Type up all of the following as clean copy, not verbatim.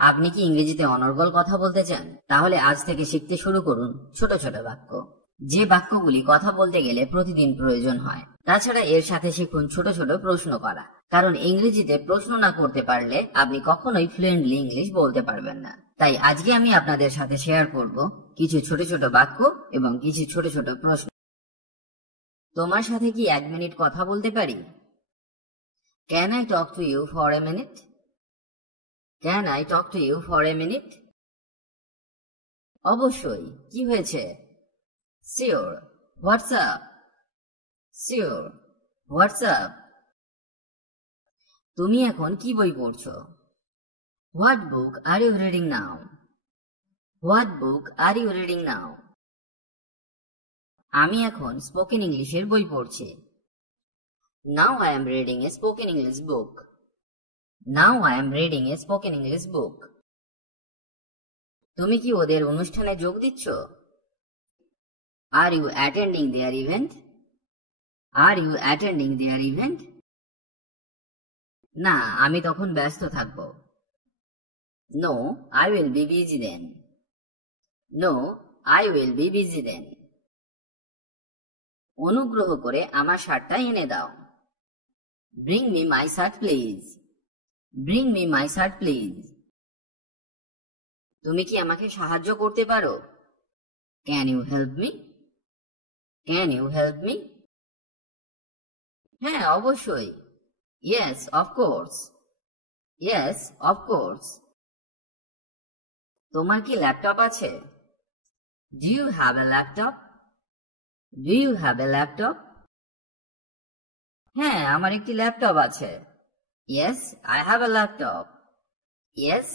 আপনি কি ইংরেজিতে অনর্গল কথা বলতে চান? তাহলে আজ থেকে শিখতে শুরু করুন ছোট ছোট বাক্য, যে বাক্যগুলি কথা বলতে গেলে প্রতিদিন প্রয়োজন হয়। তাছাড়া এর সাথে শিখুন ছোট ছোট প্রশ্ন করা, কারণ ইংরেজিতে প্রশ্ন না করতে পারলে আপনি কখনোই ফ্লুয়েন্টলি ইংলিশ বলতে পারবেন না। তাই আজকে আমি আপনাদের সাথে শেয়ার করব কিছু ছোট ছোট বাক্য এবং কিছু ছোট ছোট প্রশ্ন। তোমার সাথে কি 1 মিনিট কথা বলতে পারি? Can I talk to you for a minute? Can I talk to you for a minute? অবশ্যই, কি হয়েছে? Sure, what's up? Sure, what's up? তুমি এখন কি বই পড়ছো? What book are you reading now? What book are you reading now? আমি এখন স্পোকেন ইংলিশের বই পড়ছি। Now I am reading a spoken English book. Now I am reading a spoken English book. তুমি কি ওদের অনুষ্ঠানে যোগ দিচ্ছ? Are you attending their event? Are you attending their event? না, আমি তখন ব্যস্ত থাকব। No, I will be busy then. No, I will be busy then. অনুগ্রহ করে আমার শার্টটা এনে দাও। Bring me my shirt please. Bring me my shirt please. তুমি কি আমাকে সাহায্য করতে পারো? Can you help me? Can you help me? হ্যাঁ, অবশ্যই। Yes, of course. Yes, of course. তোমার কি ল্যাপটপ আছে? Do you have a laptop? Do you have a laptop? হ্যাঁ, আমার একটি ল্যাপটপ আছে। Yes, I have a laptop. Yes,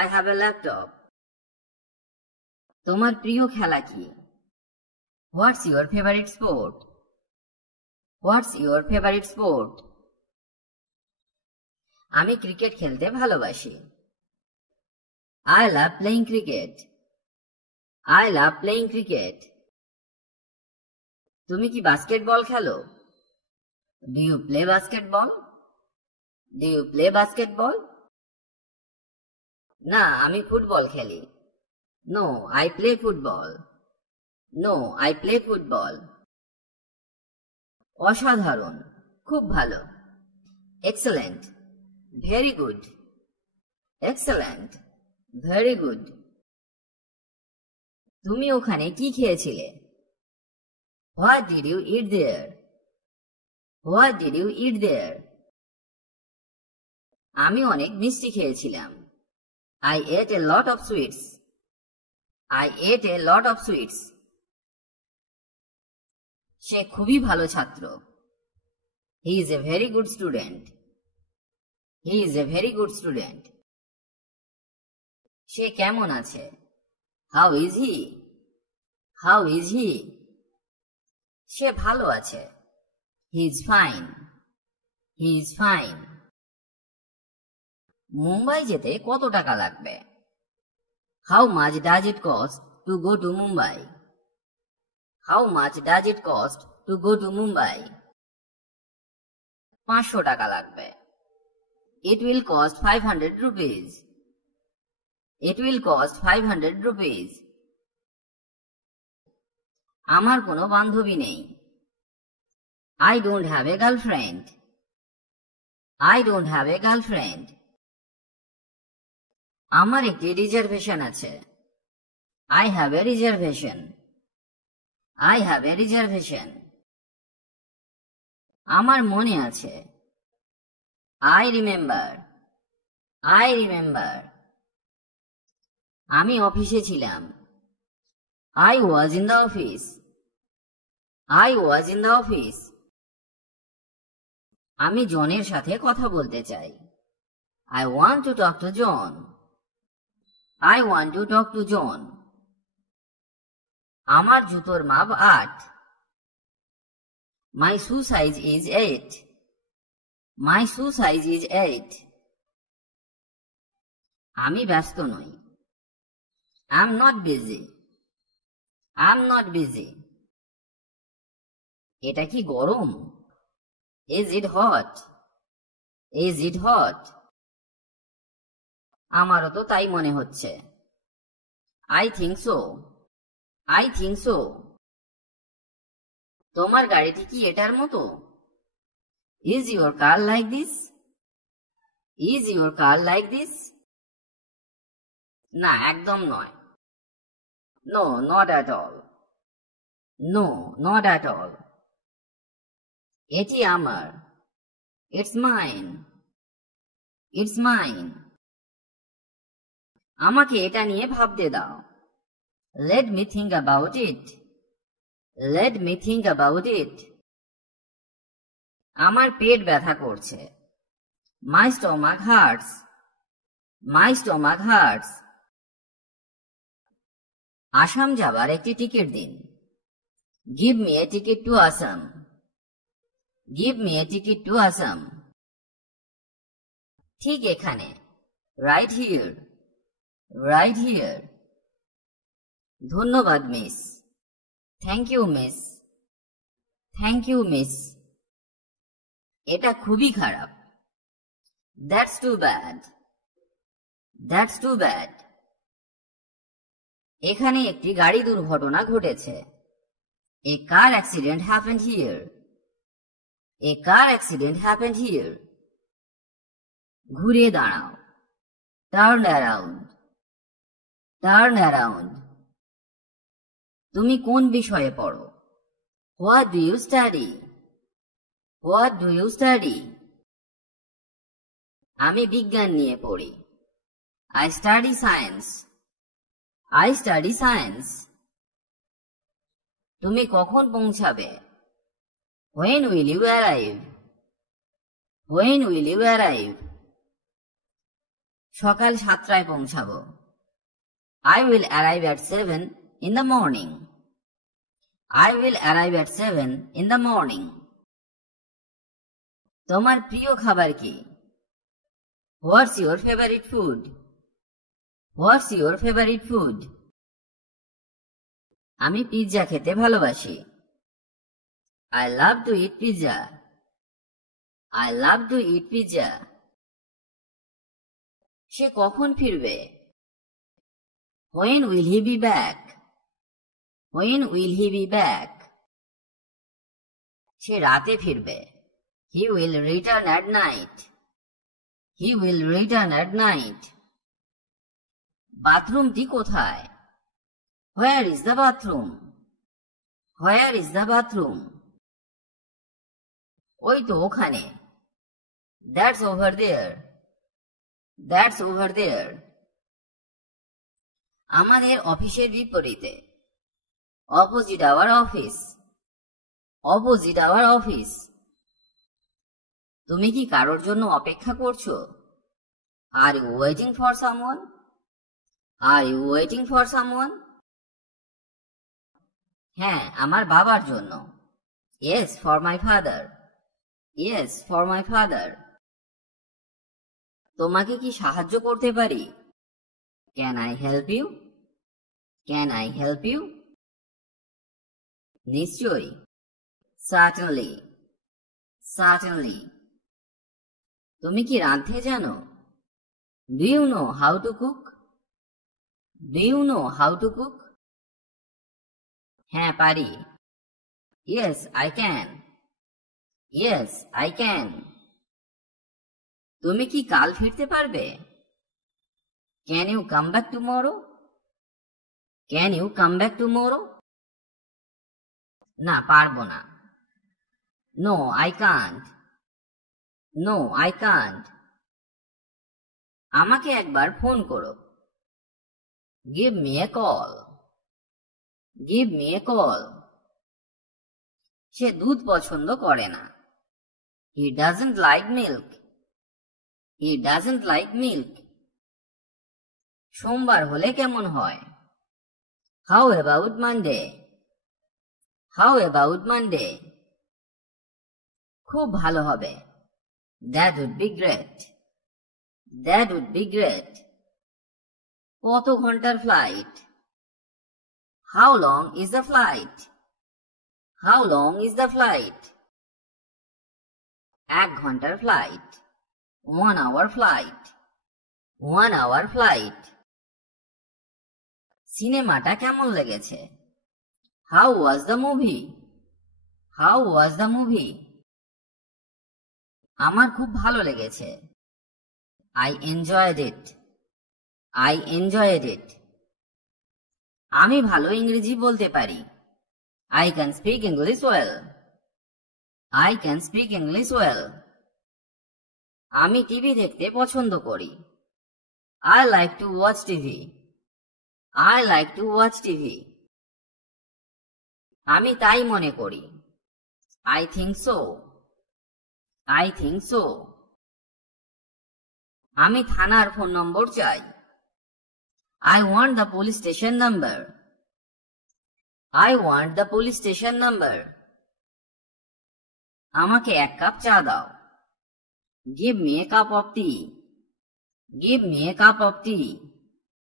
I have a laptop. তোমার প্রিয় খেলা কি? What's your favorite sport? What's your favorite sport? আমি ক্রিকেট খেলতে ভালোবাসি। I love playing cricket. I love playing cricket. তুমি কি বাস্কেটবল খেলো? Do you play basketball? Do you play basketball? না, আমি ফুটবল খেলি। No, I play football. No, I play football. অসাধারণ, খুব ভালো। Excellent, very good. Excellent, very good. তুমি ওখানে কি খেয়েছিলে? What did you eat there? What did you eat there? আমি অনেক মিষ্টি খেয়েছিলাম। I ate a lot of sweets. I ate a lot of sweets. সে খুবই ভালো ছাত্র। He is a very good student. He is a very good student. সে কেমন আছে? How is he? How is he? সে ভালো আছে। He is fine. He is fine. Mumbai যেতে কত টাকা লাগবে? How much does it cost to go to Mumbai? How much does it cost to go to Mumbai? 500 টাকা লাগবে। It will cost 500 rupees. It will cost 500 rupees. আমার কোনো বান্ধবী নেই। I don't have a girlfriend. I don't have a girlfriend. আমার একটি রিজার্ভেশন আছে। I have a reservation. I have a reservation. আমার মনে আছে। I remember. I remember. আমি অফিসে ছিলাম। I was in the office. I was in the office. আমি জনের সাথে কথা বলতে চাই। I want to talk to John. I want to talk to John. আমার জুতোর মাপ 8. My shoe size is 8. My shoe size is 8. আমি ব্যস্ত নই। I'm not busy. I'm not busy. এটা কি গরম? Is it hot? Is it hot? আমারও তো তাই মনে হচ্ছে। I think so. I think so. তোমার গাড়িটি কি এটার মতো? Is your car like this? Is your car like this? না, একদম নয়। No, not at all. No, not at all. এটি আমার। It's mine. It's mine. আমাকে এটা নিয়ে ভাবতে দাও। Let me think about it. Let me think about it. আমার পেট ব্যথা করছে। My stomach hurts. My stomach hurts. Assam যাবার একটি টিকিট দিন। Give me a ticket to Assam. Give me a ticket to Assam. ঠিক এখানে। Right here. Right here. ধন্যবাদ miss. Thank you miss. Thank you miss. এটা খুবই খারাপ। That's too bad. That's too bad. এখানে একটি গাড়ি দুর্ঘটনা ঘটেছে। A car accident happened here. A car accident happened here. ঘুরে দাঁড়াও। Turn around. Turn around. তুমি কোন বিষয়ে পড়ো? What do you study? What do you study? আমি বিজ্ঞান নিয়ে পড়ি। I study science. I study science. তুমি কখন পৌঁছাবে? When will you arrive? When will you arrive? সকাল 7টায় পৌঁছাবো। I will arrive at 7 in the morning. I will arrive at 7 in the morning. তোমার প্রিয় খাবার কি? What's your favorite food? What's your favorite food? আমি পিৎজা খেতে ভালোবাসি। I love to eat pizza. I love to eat pizza. সে কখন ফিরবে? When will he be back? When will he be back? সে রাতে ফিরবে। He will return at night. He will return at night. বাথরুমটি কোথায়? Where is the bathroom? Where is the bathroom? ওই তো ওখানে। That's over there. That's over there. আমাদের অফিসের বিপরীতে। Opposite our office. Opposite our office. তুমি কি কারোর জন্য অপেক্ষা করছো? Are you waiting for someone? Are you waiting for someone? হ্যাঁ, আমার বাবার জন্য। Yes, for my father. Yes, for my father. তোমাকে কি সাহায্য করতে পারি? Can I help you? Can I help you? নিশ্চয়ই। সার্টেনলি। সার্টেনলি। তুমি কি রাঁধতে জানো? Do you know how to cook? Do you know how to cook? হ্যাঁ, পারি। Yes, I can. Yes, I can. তুমি কি কাল ফিরতে পারবে? Can you come back tomorrow? Can you come back tomorrow? না, পারবো না। No, I can't. No, I can't. আমাকে একবার ফোন করো। Give me a call. Give me a call. সে দুধ পছন্দ করে না। He doesn't like milk. He doesn't like milk. সোমবার হলে কেমন হয়? How about Monday? How about Monday? খুব ভালো হবে। That would be great. That would be great. কত ঘন্টার flight? How long is the flight? How long is the flight? 1 ঘন্টার flight. 1 hour flight. 1 hour flight. সিনেমাটা কেমন লেগেছে? How was the movie? How was the movie? আমার খুব ভালো লেগেছে। I enjoyed it. I enjoyed it. আমি ভালো ইংরেজি বলতে পারি। I can speak English well. I can speak English well. আমি টিভি দেখতে পছন্দ করি। I like to watch TV. I like to watch TV. আমি তাই মনে করি। I think so. I think so. আমি থানার ফোন নম্বর চাই। I want the police station number. I want the police station number. আমাকে এক কাপ চা দাও। Give me a cup of tea. Give me a cup of tea.